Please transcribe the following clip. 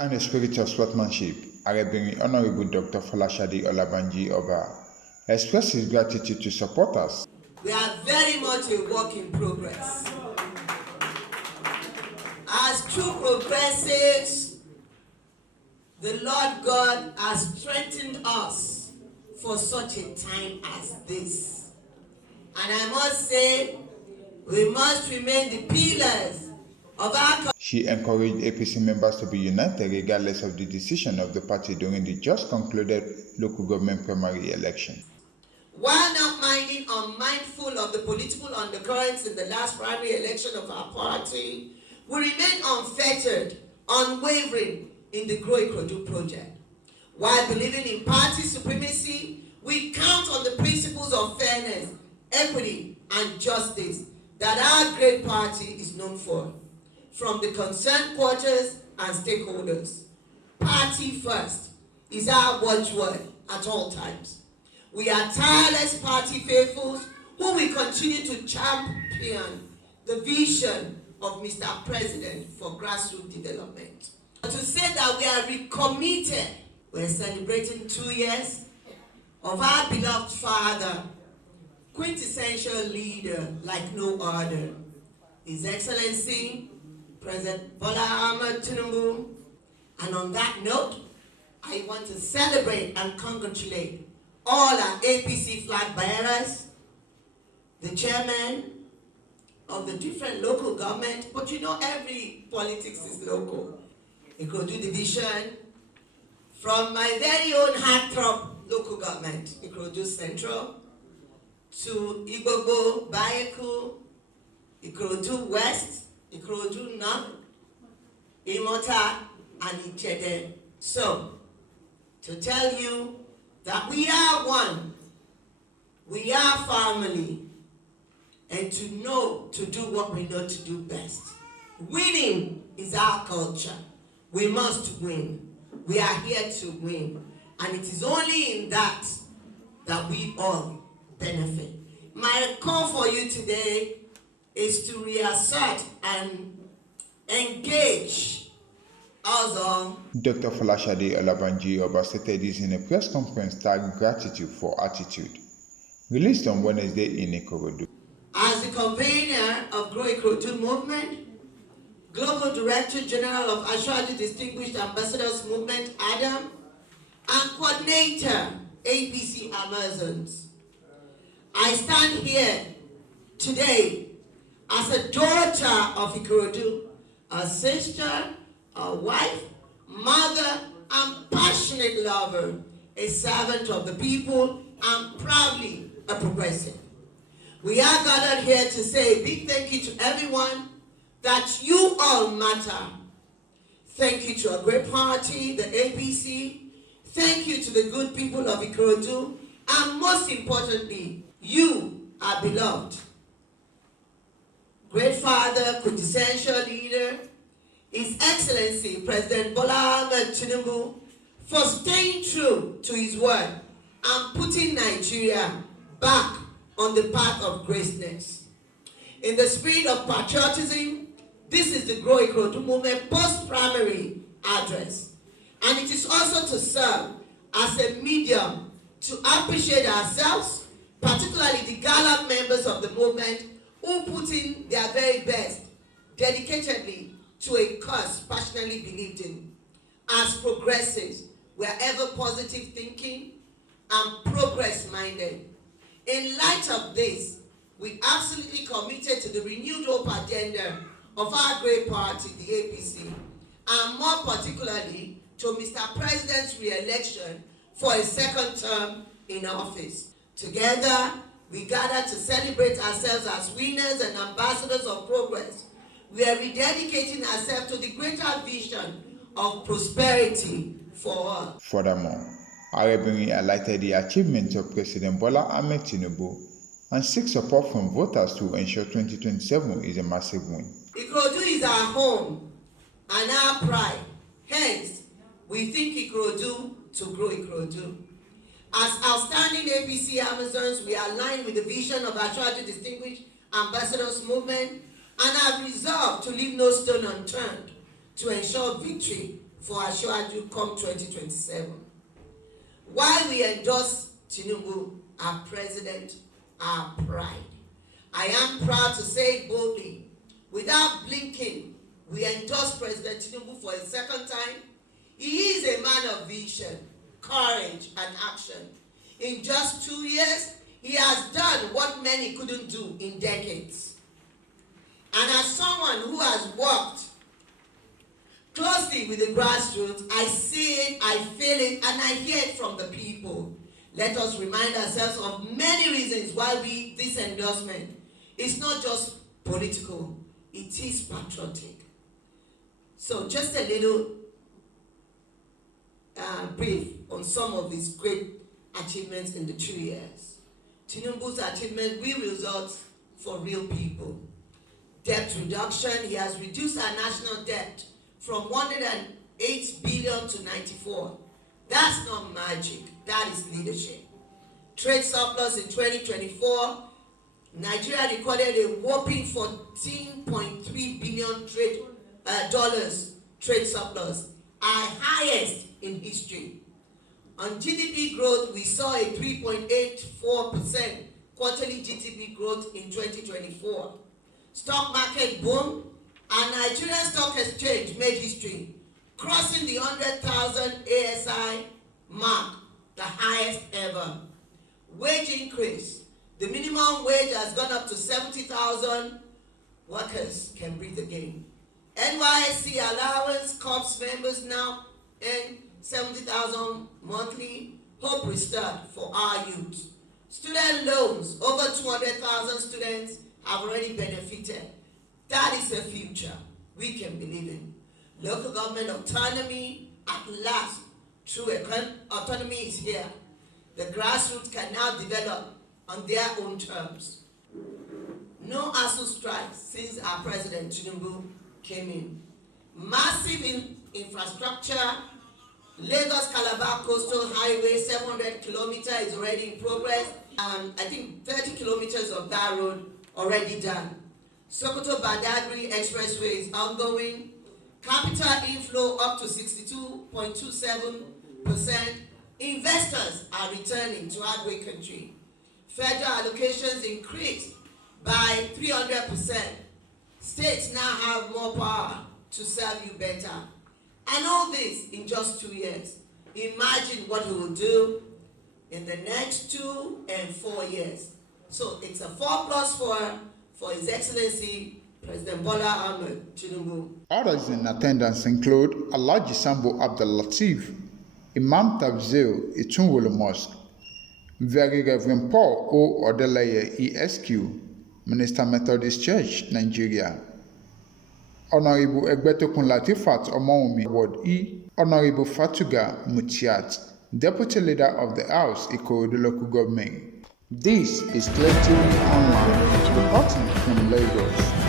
And the spirit of sportsmanship, Aarebirin Honorable Dr. Folashade Olabanji-Oba expressed his gratitude to supporters. We are very much a work in progress. As true progressives, the Lord God has strengthened us for such a time as this. And I must say, we must remain the pillars of our country. She encouraged APC members to be united regardless of the decision of the party during the just concluded local government primary election. While not unmindful of the political undercurrents in the last primary election of our party, we remain unfettered, unwavering in the Grow Ikorodu project. While believing in party supremacy, we count on the principles of fairness, equity, and justice that our great party is known for, from the concerned quarters and stakeholders. Party first is our watchword at all times. We are tireless party faithfuls who will continue to champion the vision of Mr. President for grassroots development. To say that we are recommitted, we're celebrating 2 years of our beloved father, quintessential leader like no other, His Excellency President Bola Tinubu. And on that note, I want to celebrate and congratulate all our APC flag bearers, the chairman of the different local government, but you know every politics is local. Ikorodu division, from my very own heartthrob local government, Ikorodu Central, to Igbobo, Bayeku, Ikorodu West, Ikorodu North, Imota, and Ichede. So, to tell you that we are one, we are family, and to know to do what we know to do best. Winning is our culture. We must win. We are here to win. And it is only in that we all benefit. My call for you today is to reassert and engage us all. Dr. Folashade Olabanji-Oba stated this in a press conference tagged Gratitude for Attitude, released on Wednesday in Ikorodu. As the convener of Grow Ikorodu movement, Global Director General of Ashwaji Distinguished Ambassadors Movement, Adam, and Coordinator, APC Amazons, I stand here today as a daughter of Ikorodu, a sister, a wife, mother, and passionate lover, a servant of the people, and proudly a progressive. We are gathered here to say a big thank you to everyone, that you all matter. Thank you to our great party, the APC. Thank you to the good people of Ikorodu. And most importantly, you are beloved. Great father, quintessential leader, His Excellency President Bola Tinubu, for staying true to his word and putting Nigeria back on the path of greatness. In the spirit of patriotism, this is the Grow Ikorodu Movement Post-Primary address. And it is also to serve as a medium to appreciate ourselves, particularly the gallant members of the movement who put in their very best, dedicatedly to a cause passionately believed in. As progressives, we are ever positive thinking and progress-minded. In light of this, we absolutely committed to the renewed hope agenda of our great party, the APC, and more particularly to Mr. President's re-election for a second term in office. Together, we gather to celebrate ourselves as winners and ambassadors of progress. We are rededicating ourselves to the greater vision of prosperity for all. Furthermore, Aarebirin highlighted the achievements of President Bola Ahmed Tinubu and seeks support from voters to ensure 2027 is a massive win. Ikorodu is our home and our pride. Hence, we think Ikorodu to grow Ikorodu. As outstanding APC Amazons, we are aligned with the vision of Ashwaji Distinguished Ambassadors Movement and have resolved to leave no stone unturned to ensure victory Folashade come 2027. While we endorse Tinubu, our president, our pride, I am proud to say it boldly, without blinking, we endorse President Tinubu for a second time. He is a man of vision, courage, and action. In just 2 years, he has done what many couldn't do in decades. And as someone who has worked closely with the grassroots, I see it, I feel it, and I hear it from the people. Let us remind ourselves of many reasons why this endorsement is not just political, it is patriotic. So just a little brief on some of these great achievements in the 2 years. Tinubu's achievement will result for real people. Debt reduction, he has reduced our national debt from 108 billion to 94. That's not magic, that is leadership. Trade surplus in 2024, Nigeria recorded a whopping $14.3 billion dollars trade surplus, our highest in history. On GDP growth, we saw a 3.84% quarterly GDP growth in 2024. Stock market boom, and Nigerian Stock Exchange made history, crossing the 100,000 ASI mark, the highest ever. Wage increase, the minimum wage has gone up to 70,000. Workers can breathe again. NYSC allowance, corps members now earn 70,000 monthly. Hope restored for our youth. Student loans, over 200,000 students have already benefited. That is a future we can believe in. Local government autonomy, at last, true autonomy is here. The grassroots can now develop on their own terms. No ASU strikes since our president Tinubu came in. Massive infrastructure. Lagos-Calabar Coastal Highway, 700 kilometers is already in progress. I think 30 kilometers of that road already done. Sokoto-Badagry Expressway is ongoing. Capital inflow up to 62.27%. Investors are returning to our great country. Federal allocations increased by 300%. States now have more power to serve you better. And all this in just 2 years. Imagine what we will do in the next 2 and 4 years. So it's a 4+4 for His Excellency President Bola Ahmed Tinubu. Others in attendance include Alhaji Sambo Abdul Latif, Imam Tafzil Itunwolo Mosque, Very Reverend Paul O. Odeleye ESQ, Minister Methodist Church, Nigeria, Honorable Egbetokun Latifat Omowumi, Ward E, Honorable Fatuga Mutiat, Deputy Leader of the House, Ikorodu Local Government. This is Clear TV Online, reporting from Lagos.